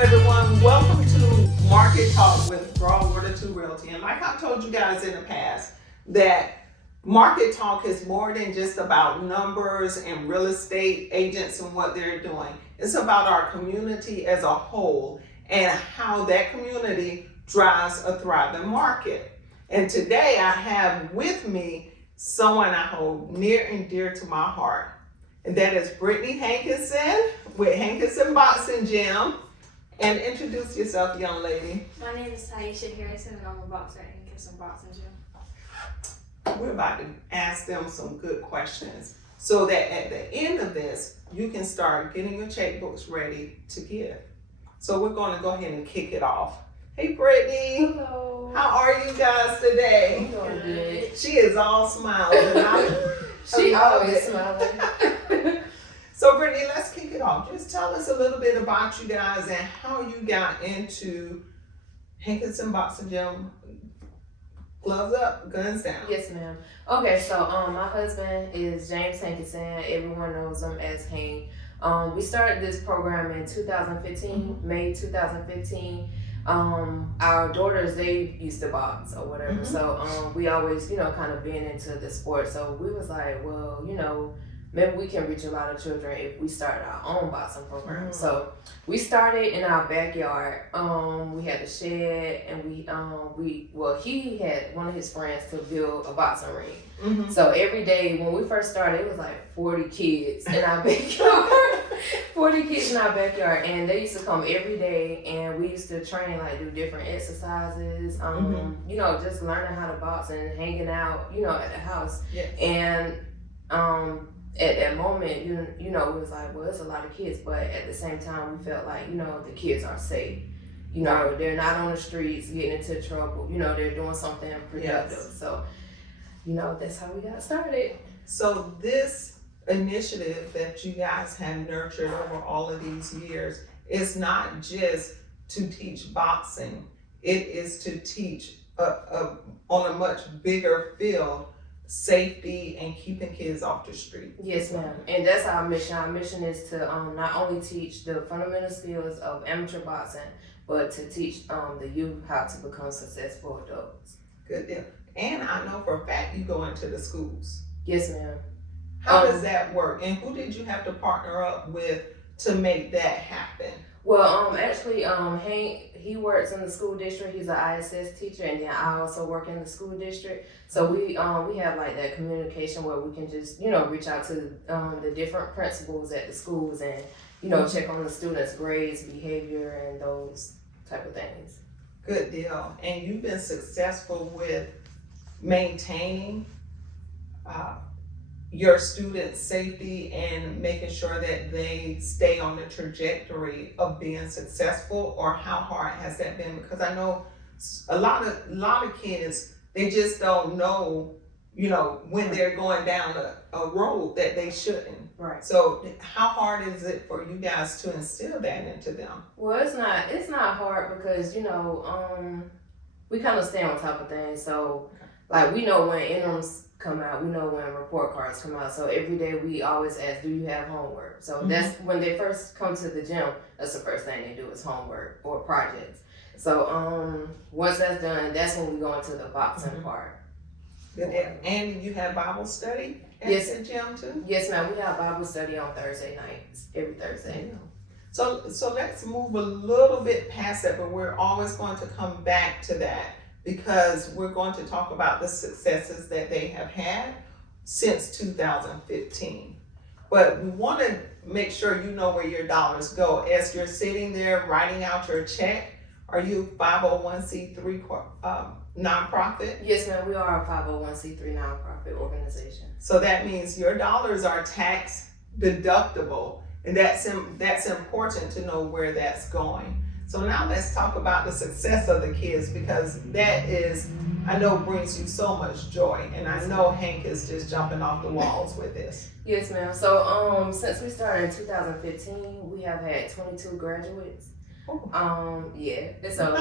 everyone. Welcome to Market Talk with Broadwater-Toole Realty. And like I've told you guys in the past, that Market Talk is more than just about numbers and real estate agents and what they're doing. It's about our community as a whole and how that community drives a thriving market. And today I have with me someone I hold near and dear to my heart. And that is Brittany Hankinson with Hankinson Boxing Gym. And introduce yourself, young lady. My name is Taisha Harrison and I'm a boxer at Hankinson Boxing Gym. We're about to ask them some good questions so that at the end of this, you can start getting your checkbooks ready to give. So we're going to go ahead and kick it off. Hey, Brittany. Hello. How are you guys today? I'm doing good. She is all smiles. And She love always it. smiling. So Brittany, let's kick it off. Just tell us a little bit about you guys and how you got into Hankinson Boxing Gym. Gloves up, guns down. Yes, ma'am. Okay, so my husband is James Hankinson. Everyone knows him as Hank. We started this program in 2015, May 2015. Our daughters, they used to box or whatever. So we always, kind of been into the sport. So we was like, well, maybe we can reach a lot of children if we start our own boxing program. So we started in our backyard. We had a shed, and he had one of his friends to build a boxing ring. So every day when we first started, it was like 40 kids in our backyard. 40 kids in our backyard, and they used to come every day, and we used to train, like do different exercises, just learning how to box and hanging out, at the house. Yes. And at that moment, it was like, well, it's a lot of kids, but at the same time, we felt like, the kids are safe. They're not on the streets getting into trouble. They're doing something productive. Yes. So, that's how we got started. So this initiative that you guys have nurtured over all of these years is not just to teach boxing. It is to teach on a much bigger field safety and keeping kids off the street. Yes, ma'am. And that's our mission. Our mission is to not only teach the fundamental skills of amateur boxing, but to teach the youth how to become successful adults. Good deal. And I know for a fact you go into the schools. Yes, ma'am. How does that work? And who did you have to partner up with to make that happen? Well, actually, Hank, he works in the school district. He's an ISS teacher, and then I also work in the school district. So we have like that communication where we can just, reach out to the different principals at the schools and, check on the students' grades, behavior, and those type of things. Good deal. And you've been successful with maintaining your students' safety and making sure that they stay on the trajectory of being successful, or how hard has that been? Because I know a lot of kids, they just don't know, when they're going down a road that they shouldn't. Right. So how hard is it for you guys to instill that into them? Well, it's not hard because, we kind of stay on top of things. So like we know when interims come out, we know when report cards come out. So every day we always ask, do you have homework? So that's when they first come to the gym, that's the first thing they do is homework or projects. So once that's done, that's when we go into the boxing part. Good. And you have Bible study at the gym too? Yes, ma'am. We have Bible study on Thursday nights, every Thursday. So let's move a little bit past that, but we're always going to come back to that because we're going to talk about the successes that they have had since 2015. But we want to make sure you know where your dollars go. As you're sitting there writing out your check, are you 501c3 nonprofit? Yes, ma'am. We are a 501c3 nonprofit organization. So that means your dollars are tax deductible, and that's important to know where that's going. So now let's talk about the success of the kids, because that is, I know, brings you so much joy, and I know Hank is just jumping off the walls with this. Yes, ma'am. So since we started in 2015, we have had 22 graduates. Yeah. So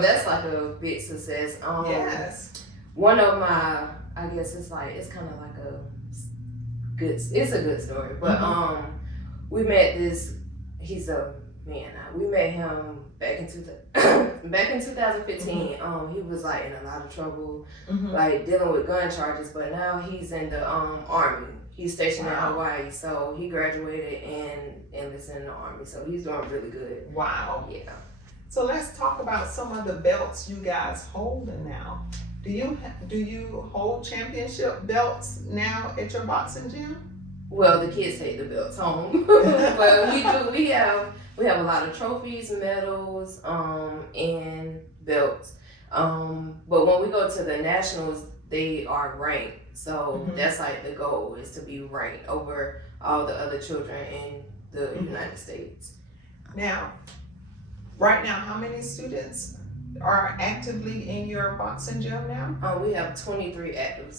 that's like a big success. Yes. One of my, I guess it's kind of like it's a good story, but we met this. He's a we met him back in 2015. He was like in a lot of trouble, like dealing with gun charges. But now he's in the Army. He's stationed in Hawaii, so he graduated and enlisted in the Army. So he's doing really good. Wow. Yeah. So let's talk about some of the belts you guys holding now. Do you hold championship belts now at your boxing gym? Well, the kids take the belts home, but we do. We have a lot of trophies, medals, and belts. But when we go to the nationals, they are ranked. So that's like the goal is to be ranked over all the other children in the United States. Now, right now, how many students are actively in your boxing gym now? We have 23 active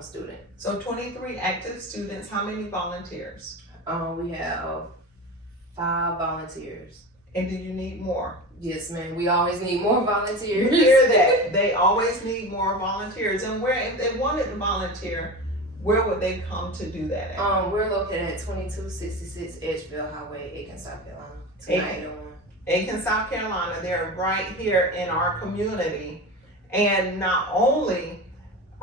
students. So 23 active students, how many volunteers? We have 5 volunteers. And do you need more? Yes, ma'am. We always need more volunteers. You hear that? They always need more volunteers. And where, if they wanted to volunteer, where would they come to do that at? We're located at 2266 Edgeville Highway, Aiken, South Carolina. Aiken, South Carolina. They're right here in our community. And not only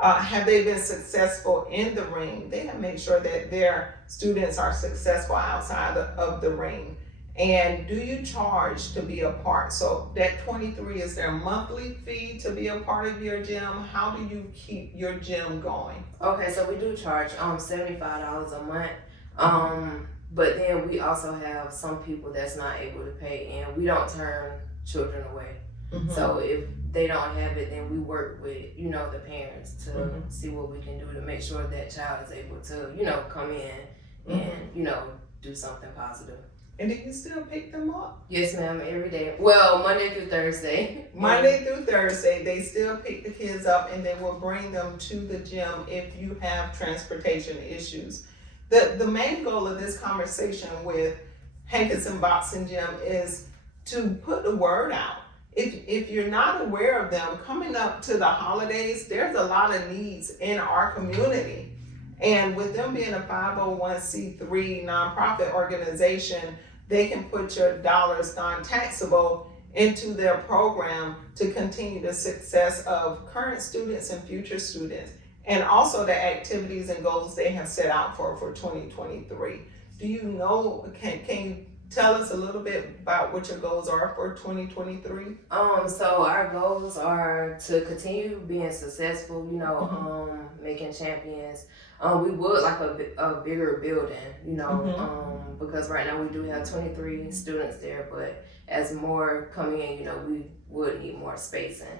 have they been successful in the ring, they have made sure that their students are successful outside of the ring. And do you charge to be a part? So that 23 is their monthly fee to be a part of your gym. How do you keep your gym going? Okay, so we do charge $75 a month. But then we also have some people that's not able to pay, and we don't turn children away. So if they don't have it, then we work with, the parents to see what we can do to make sure that child is able to, come in and, do something positive. And do you still pick them up? Yes, ma'am, every day. Well, Monday through Thursday. Monday through Thursday, they still pick the kids up and they will bring them to the gym if you have transportation issues. The main goal of this conversation with Hankinson Boxing Gym is to put the word out. If you're not aware of them, coming up to the holidays, there's a lot of needs in our community. And with them being a 501c3 nonprofit organization, they can put your dollars non-taxable into their program to continue the success of current students and future students, and also the activities and goals they have set out for 2023. Do you know, can you tell us a little bit about what your goals are for 2023? So our goals are to continue being successful, making champions. We would like a bigger building, because right now we do have 23 students there, but as more coming in, we would need more spacing.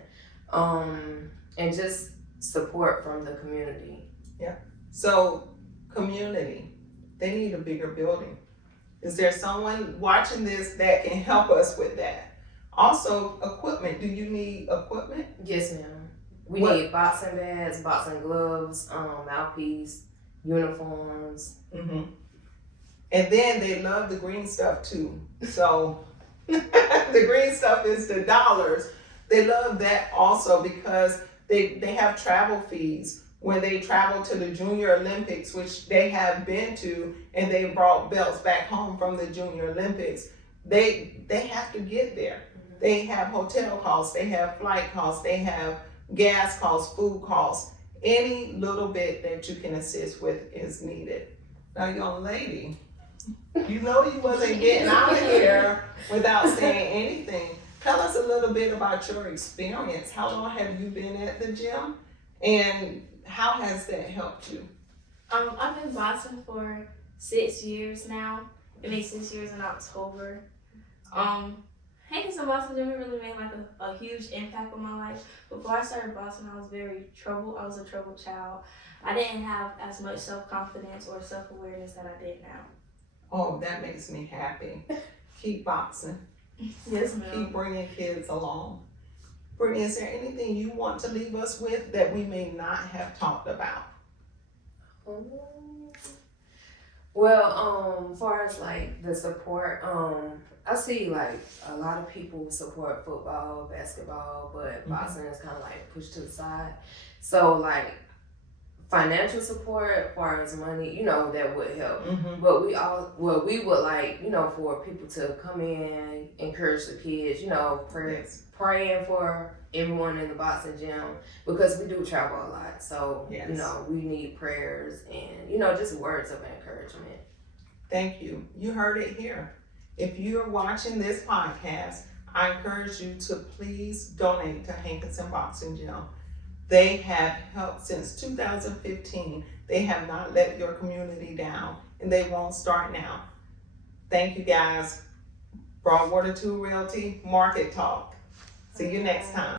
And just support from the community. Yeah. So community, they need a bigger building. Is there someone watching this that can help us with that? Also, equipment. Do you need equipment? Yes, ma'am. We need boxing bags, boxing gloves, mouthpiece, uniforms. And then they love the green stuff too. So the green stuff is the dollars. They love that also because they have travel fees when they travel to the Junior Olympics, which they have been to, and they brought belts back home from the Junior Olympics. They have to get there. They have hotel costs, they have flight costs, they have gas costs, food costs. Any little bit that you can assist with is needed. Now, young lady, you know you wasn't getting out of here without saying anything. Tell us a little bit about your experience. How long have you been at the gym, and how has that helped you? I've been boxing for 6 years now. It makes 6 years in October. Hankinson Boxing Gym really made like a huge impact on my life. Before I started boxing, I was very troubled. I was a troubled child. I didn't have as much self-confidence or self-awareness that I did now. Oh, that makes me happy. Keep boxing. Yes, ma'am. Keep bringing kids along. Brittany, is there anything you want to leave us with that we may not have talked about? Well, as far as like the support, I see like a lot of people support football, basketball, but boxing is kind of like pushed to the side. So like financial support as far as money, that would help. Mm-hmm. But we would like, for people to come in, encourage the kids, praying for everyone in the boxing gym, because we do travel a lot. So, Yes. We need prayers and, just words of encouragement. Thank you. You heard it here. If you're watching this podcast, I encourage you to please donate to Hankinson Boxing Gym. They have helped since 2015. They have not let your community down, and they won't start now. Thank you, guys. Broadwater-Toole Realty Market Talk. See you next time.